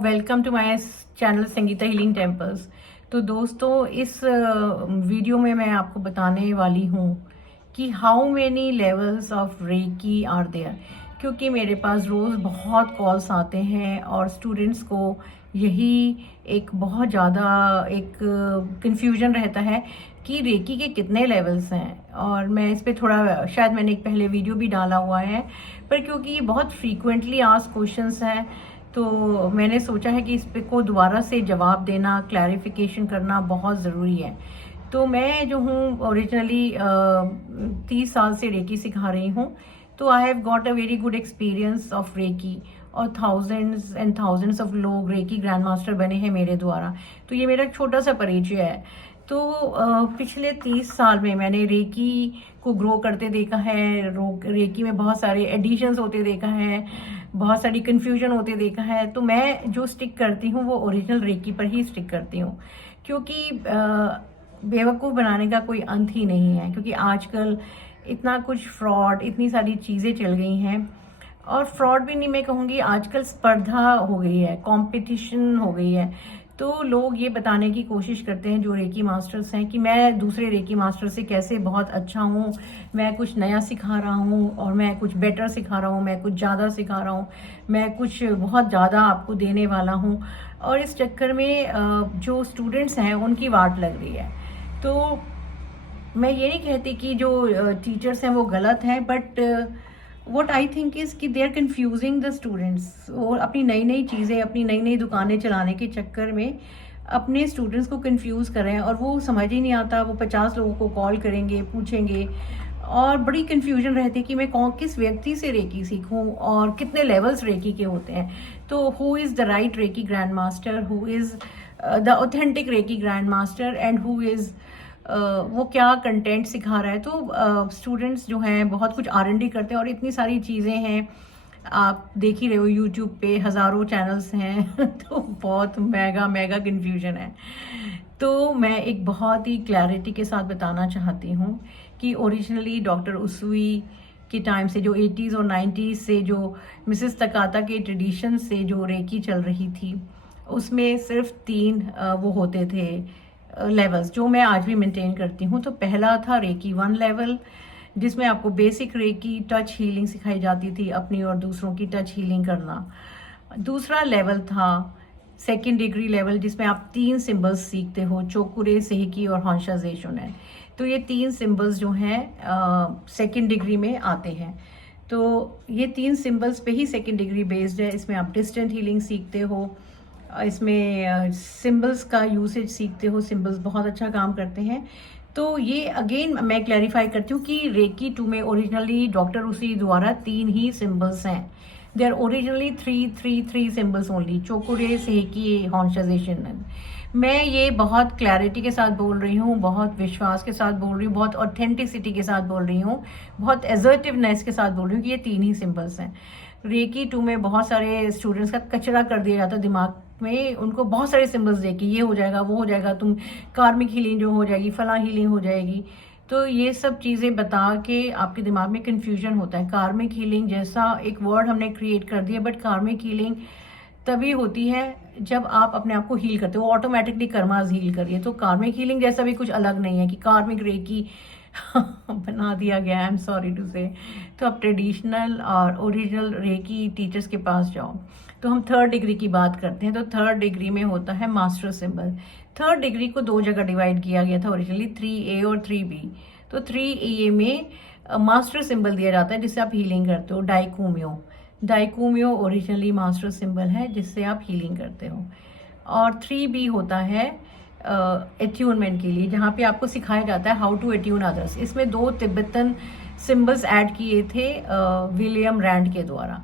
Welcome to my channel Sangeeta healing temples. तो दोस्तों, इस वीडियो में मैं आपको बताने वाली हूँ कि how many levels of reiki are there, क्योंकि मेरे पास रोज़ बहुत कॉल्स आते हैं और स्टूडेंट्स को यही एक बहुत ज़्यादा एक कंफ्यूजन रहता है कि रेकी के कितने लेवल्स हैं। और मैं इस पे थोड़ा, शायद मैंने एक पहले वीडियो भी डाला हुआ है, पर क्योंकि ये बहुत फ्रीक्वेंटली आस्क्ड क्वेश्चंस हैं तो मैंने सोचा है कि इस पे को दोबारा से जवाब देना, क्लैरिफिकेशन करना बहुत ज़रूरी है। तो मैं जो हूँ ओरिजिनली 30 साल से रेकी सिखा रही हूँ, तो I have got a very good experience of reiki और थाउजेंड्स एंड थाउजेंड्स ऑफ लोग रेकी ग्रैंड मास्टर बने हैं मेरे द्वारा। तो ये मेरा छोटा सा परिचय है। तो पिछले 30 साल में मैंने रेकी को ग्रो करते देखा है, रेकी में बहुत सारे एडिशंस होते देखा है, बहुत सारी कन्फ्यूजन होते देखा है। तो मैं जो स्टिक करती हूँ वो ओरिजिनल रेकी पर ही स्टिक करती हूँ, क्योंकि बेवकूफ़ बनाने का कोई अंत ही नहीं है। क्योंकि आजकल इतना कुछ फ्रॉड, इतनी सारी चीज़ें चल गई हैं, और फ्रॉड भी नहीं मैं कहूँगी, आजकल स्पर्धा हो गई है, कंपटीशन हो गई है। तो लोग ये बताने की कोशिश करते हैं जो रेकी मास्टर्स हैं कि मैं दूसरे रेकी मास्टर से कैसे बहुत अच्छा हूँ, मैं कुछ नया सिखा रहा हूँ और मैं कुछ बेटर सिखा रहा हूँ, मैं कुछ ज़्यादा सिखा रहा हूँ, मैं कुछ बहुत ज़्यादा आपको देने वाला हूँ। और इस चक्कर में जो स्टूडेंट्स हैं उनकी वाट लग रही है। तो मैं ये नहीं कहती कि जो टीचर्स हैं वो गलत हैं, but what I think is कि they are confusing the students. और अपनी नई नई चीज़ें, अपनी नई नई दुकानें चलाने के चक्कर में अपने स्टूडेंट्स को कंफ्यूज कर रहे हैं, और वो समझ ही नहीं आता। वो 50 लोगों को कॉल करेंगे, पूछेंगे, और बड़ी कन्फ्यूजन रहती है कि मैं किस व्यक्ति से रेकी सीखूं और कितने लेवल्स रेकी के होते हैं। तो who is the right recce grand master, who is the authentic recce grand master, and who is वो क्या कंटेंट सिखा रहा है। तो स्टूडेंट्स जो हैं बहुत कुछ R&D करते हैं, और इतनी सारी चीज़ें हैं, आप देख ही रहे हो यूट्यूब पे हज़ारों चैनल्स हैं तो बहुत मेगा मेगा कन्फ्यूजन है। तो मैं एक बहुत ही क्लैरिटी के साथ बताना चाहती हूँ कि ओरिजिनली डॉक्टर उसुई के टाइम से, जो 80s और 90s से जो मिसेस तकाता के ट्रेडिशन से जो रेकी चल रही थी, उसमें सिर्फ 3 वो होते थे लेवल्स, जो मैं आज भी मेंटेन करती हूँ। तो पहला था रेकी 1 लेवल, जिसमें आपको बेसिक रेकी टच हीलिंग सिखाई जाती थी, अपनी और दूसरों की टच हीलिंग करना। दूसरा लेवल था सेकेंड डिग्री लेवल, जिसमें आप 3 सिंबल्स सीखते हो, चोकुरे, सेहकी और हॉन्शा जेशोनेन। तो ये 3 सिंबल्स जो हैं सेकेंड डिग्री में आते हैं। तो ये 3 सिंबल्स पे ही सेकेंड डिग्री बेस्ड है। इसमें आप डिस्टेंट हीलिंग सीखते हो, इसमें सिंबल्स का यूसेज सीखते हो, सिंबल्स बहुत अच्छा काम करते हैं। तो ये अगेन मैं क्लैरिफाई करती हूँ कि रेकी 2 में ओरिजिनली डॉक्टर उसी द्वारा 3 ही सिंबल्स हैं। They are originally three symbols only, Chokurei, Seiheki, Honshazeshonen. मैं ये बहुत क्लैरिटी के साथ बोल रही हूँ, बहुत विश्वास के साथ बोल रही हूँ, बहुत ऑथेंटिसिटी के साथ बोल रही हूँ, बहुत एजर्टिवनेस के साथ बोल रही हूँ कि ये 3 ही सिंबल्स हैं। रेकी 2 में बहुत सारे स्टूडेंट्स का कचरा कर दिया जाता है दिमाग में, उनको बहुत सारे सिंबल्स दे के ये हो जाएगा, वो हो जाएगा, तुम कार्मिक हीलिंग जो हो जाएगी, फला हीलिंग हो जाएगी। तो ये सब चीज़ें बता के आपके दिमाग में कन्फ्यूजन होता है। कार्मिक हीलिंग जैसा एक वर्ड हमने क्रिएट कर दिया, बट कार्मिक हीलिंग तभी होती है जब आप अपने आप को हील करते हो, ऑटोमेटिकली कर्मास हील करिए। तो कार्मिक हीलिंग जैसा भी कुछ अलग नहीं है कि कार्मिक रेकी बना दिया गया, आई एम सॉरी टू से। तो आप ट्रेडिशनल और ओरिजिनल रेकी टीचर्स के पास जाओ। तो हम 3rd डिग्री की बात करते हैं। तो 3rd डिग्री में होता है मास्टर सिंबल। 3rd डिग्री को 2 जगह डिवाइड किया गया था ओरिजिनली, 3A और 3B। तो 3A में मास्टर सिंबल दिया जाता है जिससे आप हीलिंग करते हो, डाइकूमियो। डाइकूमियो ओरिजिनली मास्टर सिंबल है जिससे आप हीलिंग करते हो। और 3B होता है एट्यूनमेंट के लिए, जहाँ पे आपको सिखाया जाता है हाउ टू एट्यून अदर्स। इसमें 2 तिब्बतन सिंबल्स ऐड किए थे विलियम रैंड के द्वारा।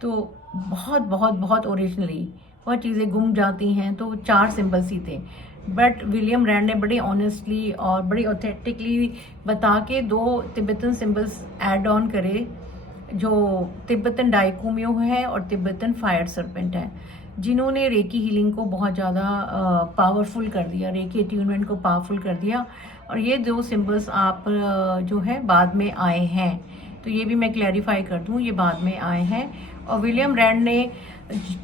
तो बहुत बहुत बहुत ओरिजिनली बहुत चीज़ें गुम जाती हैं, तो 4 सिंबल्स ही थे, बट विलियम रैंड ने बड़ी ऑनेस्टली और बड़ी ऑथेंटिकली बता के 2 तिब्बतन सिंबल्स ऐड ऑन करे, जो तिब्बतन डाइकूमियो है और तिब्बतन फायर सर्पेंट है, जिन्होंने रेकी हीलिंग को बहुत ज़्यादा पावरफुल कर दिया, रेकी अट्यूनमेंट को पावरफुल कर दिया। और ये 2 सिंबल्स आप जो है बाद में आए हैं, तो ये भी मैं क्लैरिफाई कर दूँ, ये बाद में आए हैं। और विलियम रैंड ने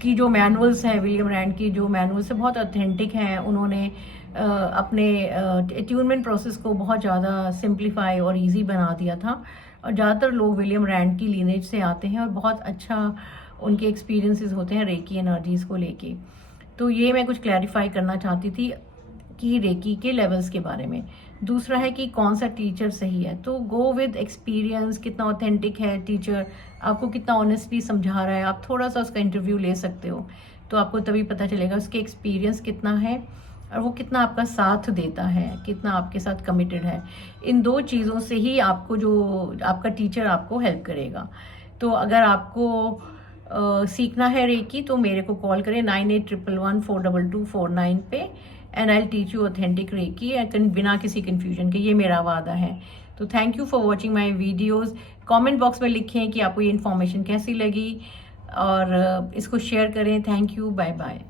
की जो मैनुअल्स हैं, विलियम रैंड की जो मैनुअल्स है बहुत ऑथेंटिक हैं। उन्होंने अपने अट्यूनमेंट प्रोसेस को बहुत ज़्यादा सिंप्लीफाई और इजी बना दिया था। और ज़्यादातर लोग विलियम रैंड की लीनेज से आते हैं और बहुत अच्छा उनके एक्सपीरियंसेस होते हैं रेकी एनर्जीज़ को लेके। तो ये मैं कुछ क्लैरिफाई करना चाहती थी कि रेकी के लेवल्स के बारे में। दूसरा है कि कौन सा टीचर सही है, तो गो विद एक्सपीरियंस, कितना ऑथेंटिक है टीचर, आपको कितना ऑनेस्टली समझा रहा है। आप थोड़ा सा उसका इंटरव्यू ले सकते हो, तो आपको तभी पता चलेगा उसके एक्सपीरियंस कितना है और वो कितना आपका साथ देता है, कितना आपके साथ कमिटेड है। इन दो चीज़ों से ही आपको जो आपका टीचर आपको हेल्प करेगा। तो अगर आपको सीखना है रेकी तो मेरे को कॉल करें 9811142249 पे, and I teach you authentic reiki बिना किसी कन्फ्यूजन के। ये मेरा वादा है। तो thank you for watching my videos. Comment box में लिखें कि आपको ये इन्फॉर्मेशन कैसी लगी और इसको शेयर करें। Thank you, bye bye.